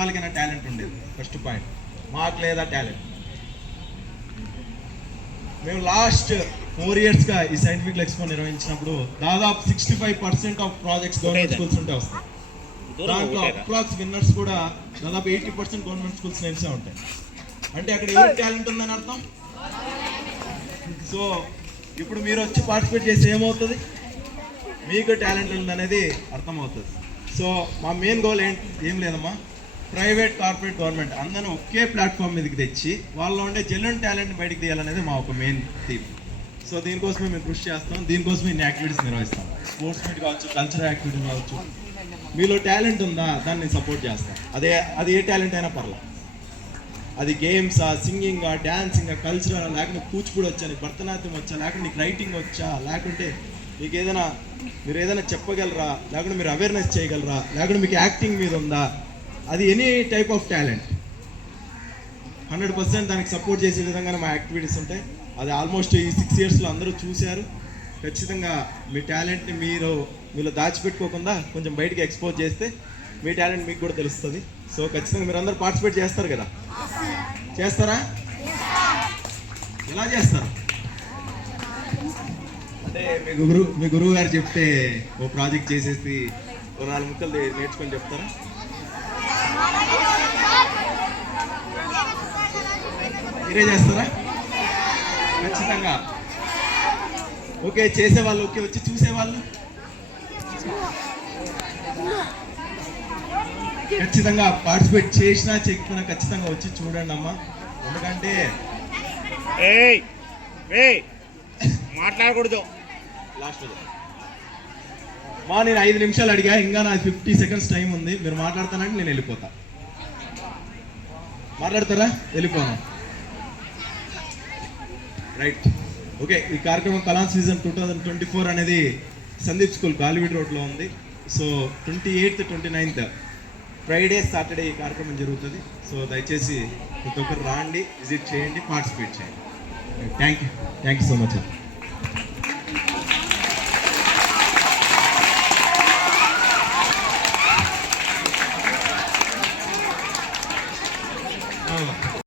వాళ్ళకైనా టాలెంట్ ఉండేది. First point, మాకు లేదా టాలెంట్. మేము లాస్ట్ 4 yearsగా ఈ సైంటిఫిక్ ఎక్స్పో నిర్వహించినప్పుడు దాదాపు 65% ఆఫ్ ప్రాజెక్ట్స్ గవర్నమెంట్ స్కూల్స్ ఉంటే వస్తాయి. దాంట్లో అప్రాక్స్ విన్నర్స్ కూడా దాదాపు 80% గవర్నమెంట్ స్కూల్స్ నుంచే ఉంటాయి. అంటే అక్కడ ఎవరికి టాలెంట్ ఉందని అర్థం. సో ఇప్పుడు మీరు వచ్చి పార్టిసిపేట్ చేసి ఏమవుతుంది, మీకు టాలెంట్ ఉందనేది అర్థమవుతుంది. సో మా మెయిన్ గోల్ ఏం లేదమ్మా, ప్రైవేట్, కార్పొరేట్, గవర్నమెంట్ అందరినీ ఒకే ప్లాట్ఫామ్ మీదకి తెచ్చి వాళ్ళలో ఉండే జెన్యూన్ టాలెంట్ బయటకు తీయాలనేది మా ఒక మెయిన్ థీమ్. సో దీనికోసమే మేము కృషి చేస్తాం, దీనికోసమే ఇన్ని యాక్టివిటీస్ నిర్వహిస్తాం. స్పోర్ట్స్ మీట్ కావచ్చు, కల్చరల్ యాక్టివిటీ కావచ్చు. మీలో టాలెంట్ ఉందా, దాన్ని సపోర్ట్ చేస్తాం. అది ఏ టాలెంట్ అయినా పర్లేదు. అది గేమ్సా, సింగింగా, డ్యాన్సింగా, కల్చరల్, లేకుంటే కూచిపూడి వచ్చా, నీకు భరతనాట్యం వచ్చా, లేకుంటే నీకు రైటింగ్ వచ్చా, లేకుంటే మీకు మీరు ఏదైనా చెప్పగలరా, లేకుంటే మీరు అవేర్నెస్ చేయగలరా, లేకుంటే మీకు యాక్టింగ్ మీద ఉందా, అది ఎనీ టైప్ ఆఫ్ టాలెంట్ 100% దానికి సపోర్ట్ చేసే విధంగానే మా యాక్టివిటీస్ ఉంటాయి. అది ఆల్మోస్ట్ ఈ 6 yearsలో అందరూ చూశారు. ఖచ్చితంగా మీ టాలెంట్ని మీలో దాచిపెట్టుకోకుండా కొంచెం బయటికి ఎక్స్పోజ్ చేస్తే మీ టాలెంట్ మీకు కూడా తెలుస్తుంది. సో ఖచ్చితంగా మీరు అందరూ పార్టిసిపేట్ చేస్తారు కదా, చేస్తారా? ఎలా చేస్తారు అంటే మీ గురువు గారు చెప్తే ఓ ప్రాజెక్ట్ చేసేసి ఓ 4 ముక్కలు నేర్చుకొని చెప్తారా? మీరే చేస్తారా? ఖచ్చితంగా. ఓకే, చేసేవాళ్ళు ఓకే, వచ్చి చూసేవాళ్ళు ఖచ్చితంగా పార్టిసిపేట్ చేసినా చేయకపోయినా ఖచ్చితంగా వచ్చి చూడండి అమ్మా. ఎందుకంటే మాట్లాడకూడదు లాస్ట్ నేను 5 నిమిషాలు అడిగా, ఇంకా నాకు 50 seconds టైం ఉంది. మీరు మాట్లాడతానంటే నేను వెళ్ళిపోతా. మాట్లాడతారా? వెళ్ళిపోను. రైట్. ఓకే, ఈ కార్యక్రమం కలాన్స్ విజన్ 2024 అనేది సందీప్ స్కూల్ గాలివీడ్ రోడ్లో ఉంది. So 28th, 29th Friday, Saturday ఈ కార్యక్రమం జరుగుతుంది. సో దయచేసి ప్రతి ఒక్కరు రాండి, విజిట్ చేయండి, పార్టిసిపేట్ చేయండి. Thank you so much.